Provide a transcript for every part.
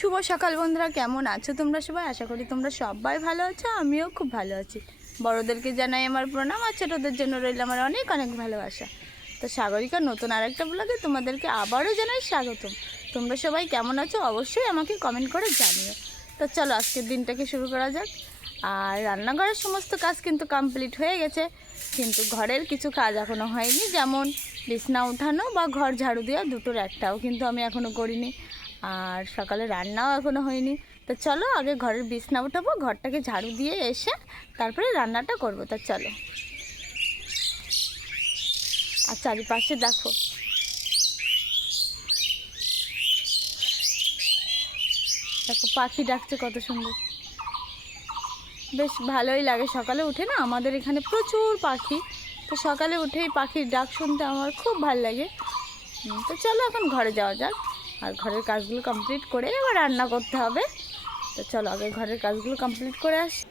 শুভ সকাল বন্ধুরা, কেমন আছো তোমরা সবাই? আশা করি তোমরা সবাই ভালো আছো। আমিও খুব ভালো আছি। বড়োদেরকে জানাই আমার প্রণাম, আর ছোটোদের জন্য রইল আমার অনেক অনেক ভালোবাসা। তো সাগরিকার নতুন আরেকটা ব্লগে তোমাদেরকে আবারও জানাই স্বাগতম। তোমরা সবাই কেমন আছো অবশ্যই আমাকে কমেন্ট করে জানিও। তো চলো আজকের দিনটাকে শুরু করা যাক। আর রান্নাঘরের সমস্ত কাজ কিন্তু কমপ্লিট হয়ে গেছে, কিন্তু ঘরের কিছু কাজ এখনও হয়নি, যেমন বিছনা উঠানো বা ঘর ঝাড়ু দেওয়া, দুটোর একটাও কিন্তু আমি এখনও করিনি। আর সকালে রান্নাও এখনও হয়নি। তো চলো আগে ঘরের বিছনা উঠাবো, ঘরটাকে ঝাড়ু দিয়ে এসে তারপরে রান্নাটা করবো। তা চলো। আর চারিপাশে দেখো, দেখো পাখি ডাকছে কত সুন্দর, বেশ ভালোই লাগে। সকালে উঠে না আমাদের এখানে প্রচুর পাখি, তো সকালে উঠেই পাখির ডাক শুনতে আমার খুব ভালো লাগে। তো চলো এখন ঘরে যাওয়া যাক, আর ঘরের কাজগুলো কমপ্লিট করে আবার রান্না করতে হবে। তো চলো আগে ঘরের কাজগুলো কমপ্লিট করে আসি।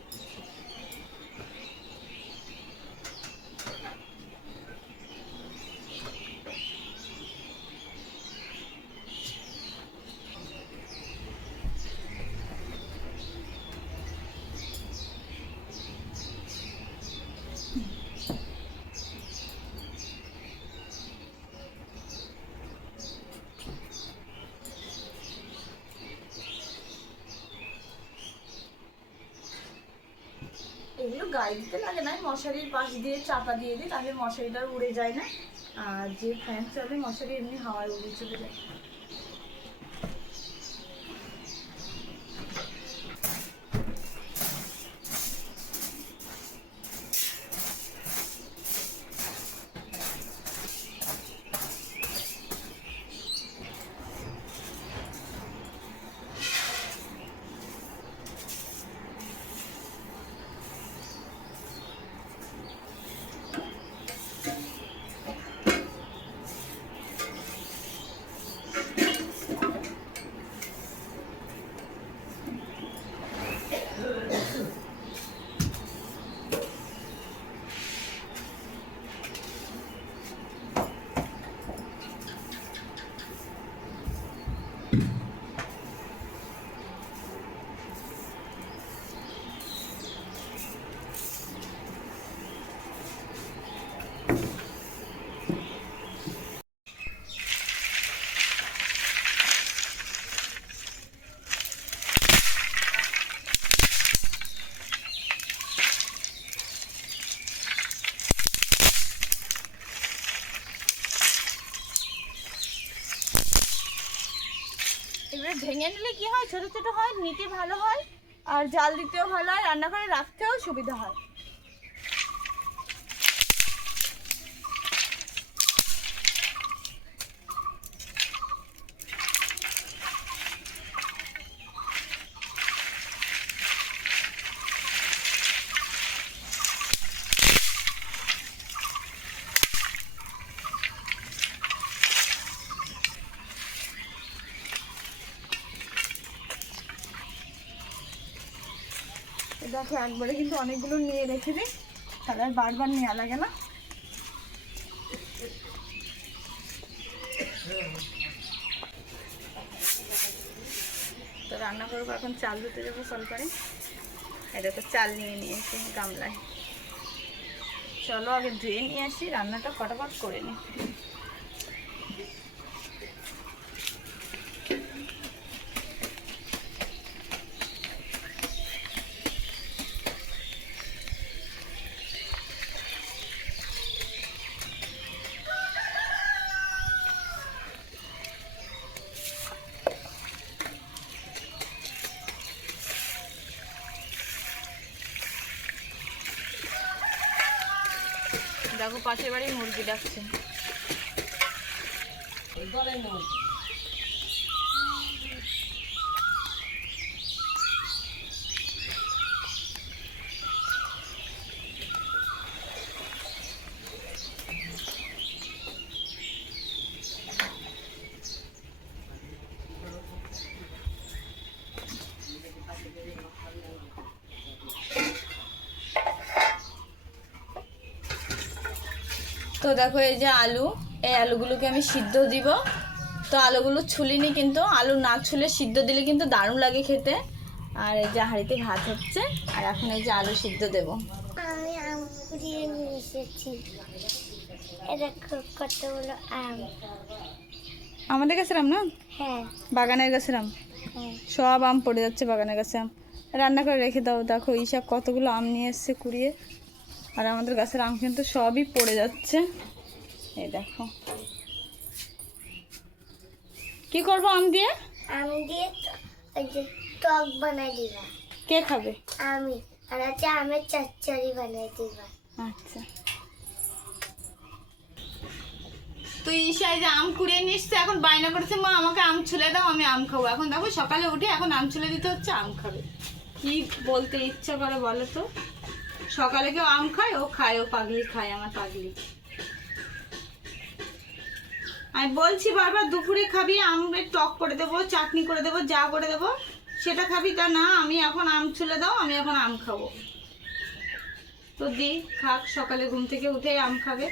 এগুলো গায়ে দিতে লাগে না, মশারির পাশ দিয়ে চাপা দিয়ে দিই, তাহলে মশারিটা উড়ে যায় না। আর যে ফ্যান চলে মশারি এমনি হাওয়ায় উড়ে চলে যায়। এবারে ভেঙে নিলে কি হয়, ছোট ছোট হয়, নিতে ভালো হয়, আর জাল দিতেও ভালো হয়, রান্নাঘরে রাখতেও সুবিধা হয়। দেখো একবারে কিন্তু অনেকগুলো নিয়ে রেখে দিই, তাহলে আর বারবার নেওয়া লাগে না। তো রান্না করবো, এখন চাল ধুতে যাবো কল করে। এটা তো চাল নিয়ে নিয়েছি গামলায়। চলো আগে ধুয়ে নিয়ে আসি, রান্নাটা ফটাফট করে নিই। দেখো পাশের বাড়ি মুরগি ডাকছে। তো দেখো এই যে আলু, এই আলুগুলোকে আমি সিদ্ধ দিব। তো আলুগুলো ছুলিনি, কিন্তু আলু না ছুলে সিদ্ধ দিলে কিন্তু দারুণ লাগে খেতে। আর এই যে হাঁড়িতে ভাত হচ্ছে, আর এখন এই যে আলু সিদ্ধ দেবো। আমি আম কুড়িয়ে নিয়ে এসেছি। এটা কতগুলো আম। আমাদের গাছের আম না? হ্যাঁ বাগানের গাছের আম। হ্যাঁ। সব আম পড়ে যাচ্ছে বাগানের গাছে আম। রান্না করে রেখে দাও। দেখো ঈশা কতগুলো আম নিয়ে এসছে কুড়িয়ে, আর আমাদের গাছের আম কিন্তু সবই পড়ে যাচ্ছে। এই দেখো কি করবো আম দিয়ে? আম দিয়ে ওই যে টক বানাই দিবা। কে খাবে? আমি। আর হচ্ছে আমের চচ্চড়ি বানাই দিবা। আচ্ছা। তো ঈশা এই যে আম কুড়িয়ে নিয়ে এসছে, এখন বায়না করেছে মা আমাকে আম ছুলে দাও, আমি আম খাবো। এখন দেখো সকালে উঠে এখন আম ছুলে দিতে হচ্ছে, আম খাবে। কি বলতে ইচ্ছা করে বলো তো? সকালে কেউ আম খায়? ও খায়, ও পাগলি খায়, আমার পাগলি। আমি বলছি বারবার দুপুরে খাবি, আমের টক করে দেবো, চাটনি করে দেবো, যা করে দেবো সেটা খাবি, তা না আমি এখন আম ছুলে দাও, আমি এখন আম খাবো। তো দি খাক, সকালে ঘুম থেকে উঠে আম খাবে।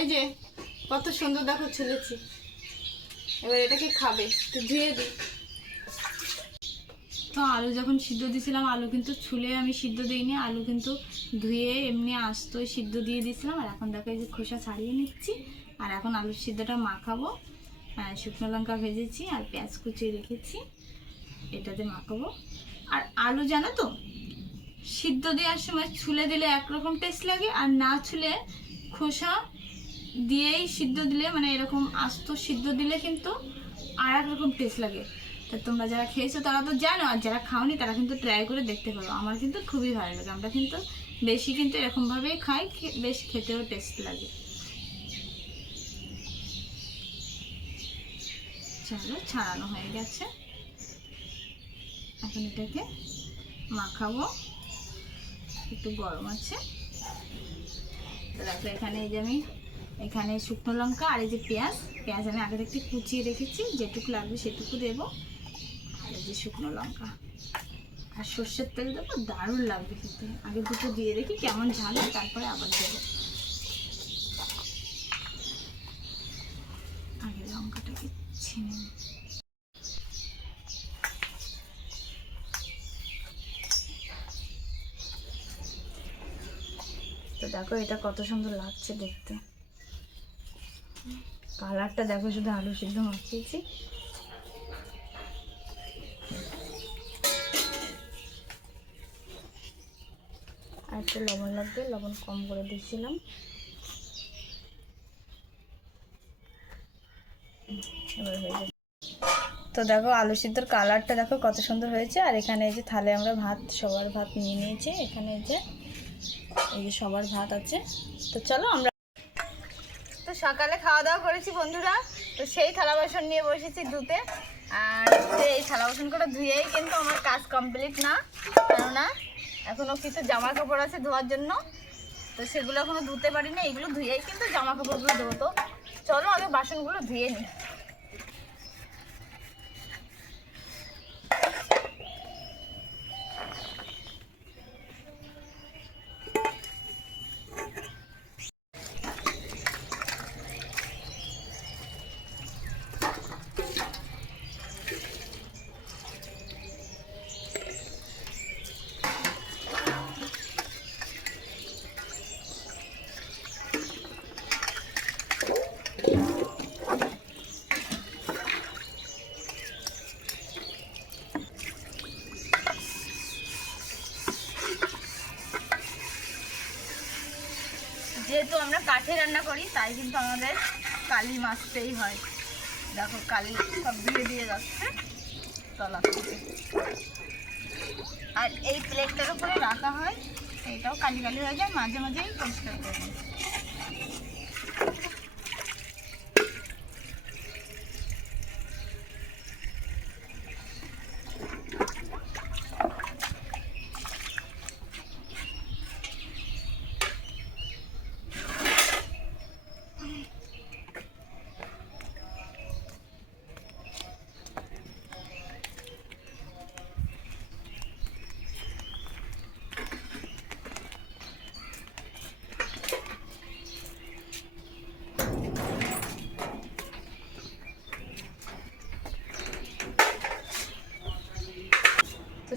এই যে কত সুন্দর দেখো ছুলেছি, এবার এটাকে খাবে, তো ধুয়ে দিই। তো আলু যখন সিদ্ধ দিয়েছিলাম, আলু কিন্তু ছুলে আমি সিদ্ধ দিইনি, আলু কিন্তু ধুয়ে এমনি আস্তই সিদ্ধ দিয়ে দিয়েছিলাম। আর এখন দেখো এই যে খোসা ছাড়িয়ে নিচ্ছি, আর এখন আলুর সিদ্ধটা মাখাবো। শুকনো লঙ্কা ভেজেছি আর পেঁয়াজ কুচিয়ে রেখেছি, এটাতে মাখাবো। আর আলু জানো তো, সিদ্ধ দেওয়ার সময় ছুলে দিলে একরকম টেস্ট লাগে, আর না ছুলে খোসা দিয়েই সিদ্ধ দিলে, মানে এরকম আস্ত সিদ্ধ দিলে কিন্তু আর একরকম টেস্ট লাগে। তা তোমরা যারা খেয়েছো তারা তো জানো, আর যারা খাওনি তারা কিন্তু ট্রাই করে দেখতে পারো। আমার কিন্তু খুবই ভালো লাগে, আমরা কিন্তু বেশি কিন্তু এরকমভাবেই খাই, বেশ খেতেও টেস্ট লাগে। চলো ছাড়ানো হয়ে গেছে, এখন এটাকে মাখাবো, একটু গরম আছে। তো দেখো এখানে এই যে আমি এখানে শুকনো লঙ্কা আর এই যে পেঁয়াজ আমি আগে থেকে কুচিয়ে রেখেছি, যেটুকু লাগবে সেটুকু দেবো। আর এই যে শুকনো লঙ্কা আর সর্ষের তেল দেবো, দারুণ লাগবে খেতে। আগে দুটো দিয়ে দেখি কেমন ঝাল হয়, তারপরে আবার দেবো। আগে লঙ্কাটাকে ছিনে নিই। তো দেখো এটা কত সুন্দর লাগছে দেখতে, কালারটা দেখো, শুধু আলু সিদ্ধ মাখিয়েছি। আর একটু লবণ লাগবে, লবণ কম করে দিয়েছিলাম। এবার হয়ে যাবে। তো দেখো আলু সিদ্ধর কালারটা দেখো কত সুন্দর হয়েছে। আর এখানে এই যে থালে আমরা ভাত, সবার ভাত নিয়ে নিয়েছি। এখানে এই যে সবার ভাত আছে। তো চলো আমরা তো সকালে খাওয়া দাওয়া করেছি বন্ধুরা, তো সেই থালা বাসন নিয়ে বসেছি ধুতে। আর এই থালা বাসনগুলো ধুয়েই কিন্তু আমার কাজ কমপ্লিট না, কেননা এখনও কিছু জামা কাপড় আছে ধোয়ার জন্য, তো সেগুলো এখনও ধুতে পারি না। এগুলো ধুয়েই কিন্তু জামা কাপড়গুলো ধোবো। তো চলো আগে বাসনগুলো ধুয়ে নিই। যেহেতু আমরা কাঠে রান্না করি, তাই কিন্তু আমাদের কালি মাছতেই হয়। দেখো কালি সব ধুয়ে দিয়ে যাচ্ছে তলা থেকে। আর এই প্লেটটার উপরে রাখা হয়, এইটাও কালি কালি হয়ে যায়, মাঝে মাঝেই পরিষ্কার করে নিই।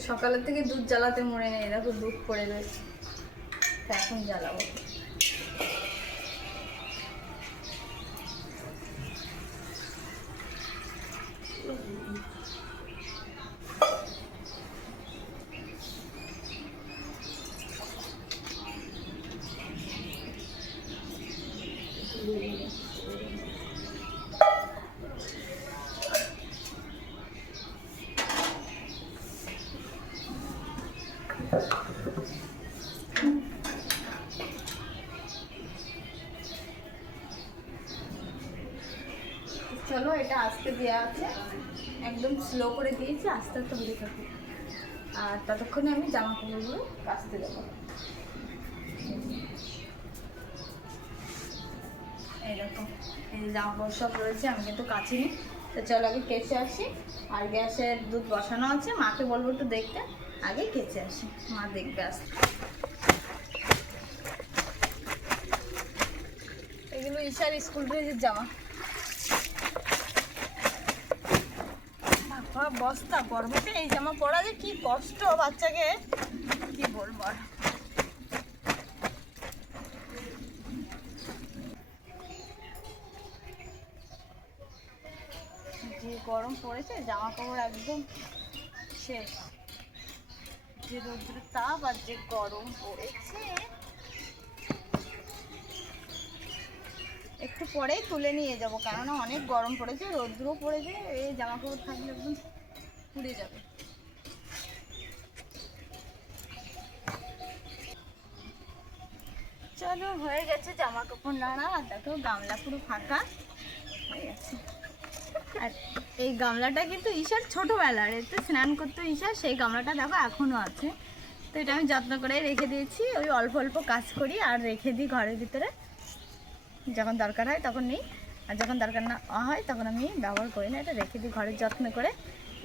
সকালের থেকে দুধ জ্বালাতে মনে নেই, দেখো দুধ পড়ে রয়েছে, এখন জ্বালাবো। চলো, এটা আস্তে দেওয়া আছে, একদম স্লো করে দিয়েছি, আস্তে আস্তে হতে থাকুক। আর ততক্ষণে আমি জামা কাপড়গুলো কাচতে দেবো। এইরকম এই যে জামা কাপড় সব রয়েছে, আমি কিন্তু কাচিনি। তো চলো আগে কেচে আসি। আর গ্যাসের দুধ বসানো আছে, মাকে বলবো একটু দেখতে, আগে কেচে আসি, মা দেখবে আসতে। এগুলো ঈশার স্কুল ড্রেসের জামা। বস্তা গরমে এই জামা পরা যে কি কষ্ট বাচ্চাকে, কি বলবো আর। যে গরম পড়েছে, জামা কাপড় একদম শেষ। যে রোদ্রের তাপ আর যে গরম পড়েছে, একটু পরেই তুলে নিয়ে যাবো, কেননা অনেক গরম পড়েছে, রোদ্রও পড়েছে, এই জামা কাপড় থাকলে একদম পুড়ে যাবে। চলো, হয়ে গেছে জামা কাপড় নাড়া। আর দেখো গামলা পুরো ফাঁকা হয়ে গেছে। আর এই গামলাটা কিন্তু ঈশার ছোটোবেলার, এতে স্নান করতো ঈশা, সেই গামলাটা দেখো এখনও আছে। তো এটা আমি যত্ন করে রেখে দিয়েছি, ওই অল্প অল্প কাজ করি আর রেখে দিই ঘরের ভিতরে, যখন দরকার হয় তখন নিই, আর যখন দরকার না হয় তখন আমি ব্যবহার করি না, এটা রেখে দিই ঘরের যত্ন করে।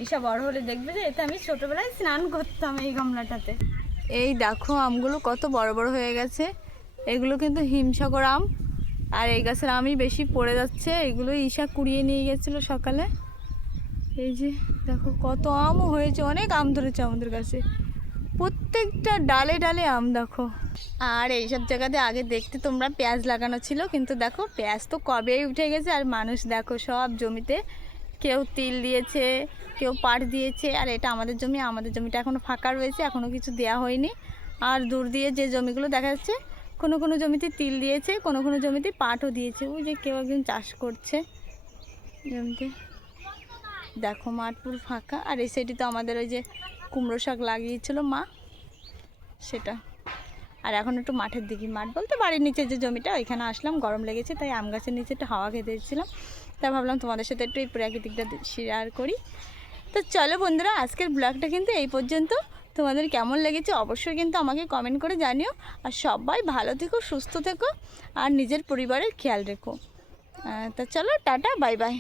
ঈশা বড় হলে দেখবে যে এতে আমি ছোটোবেলায় স্নান করতাম এই গামলাটাতে। এই দেখো আমগুলো কত বড় বড় হয়ে গেছে, এগুলো কিন্তু হিমসাগর আম। আর এই গাছের আমই বেশি পড়ে যাচ্ছে, এগুলো ঈশা কুড়িয়ে নিয়ে গেছিলো সকালে। এই যে দেখো কত আমও হয়েছে, অনেক আম ধরেছে আমাদের গাছে, প্রত্যেকটা ডালে ডালে আম দেখো। আর এইসব জায়গাতে আগে দেখতে তোমরা পেঁয়াজ লাগানো ছিল, কিন্তু দেখো পেঁয়াজ তো কবেই উঠে গেছে। আর মানুষ দেখো সব জমিতে কেউ তিল দিয়েছে, কেউ পাট দিয়েছে। আর এটা আমাদের জমি, আমাদের জমিটা এখনও ফাঁকা রয়েছে, এখনও কিছু দেওয়া হয়নি। আর দূর দিয়ে যে জমিগুলো দেখা যাচ্ছে, কোনো কোনো জমিতে তিল দিয়েছে, কোনো কোনো জমিতে পাটও দিয়েছে। ওই যে কেউ একজন চাষ করছে জমিতে, দেখো মাঠ পুরো ফাঁকা। আর এই সাইডে তো আমাদের ওই যে কুমড়ো শাক লাগিয়েছিল মা, সেটা। আর এখন একটু মাঠের দিকে, মাঠ বলতে বাড়ির নিচে যে জমিটা, ওইখানে আসলাম, গরম লেগেছে তাই আম গাছের নিচে একটু হাওয়া খেতে এসেছিলাম। তাই ভাবলাম তোমাদের সাথে একটু এই প্রাকৃতিকটা শেয়ার করি। তো চলো বন্ধুরা, আজকের ব্লগটা কিন্তু এই পর্যন্ত। তোমাদের কেমন লেগেছে অবশ্যই কিন্তু আমাকে কমেন্ট করে জানিও। আর সবাই ভালো থেকো, সুস্থ থেকো, আর নিজের পরিবারের খেয়াল রেখো। তা চলো, টাটা, বাই বাই।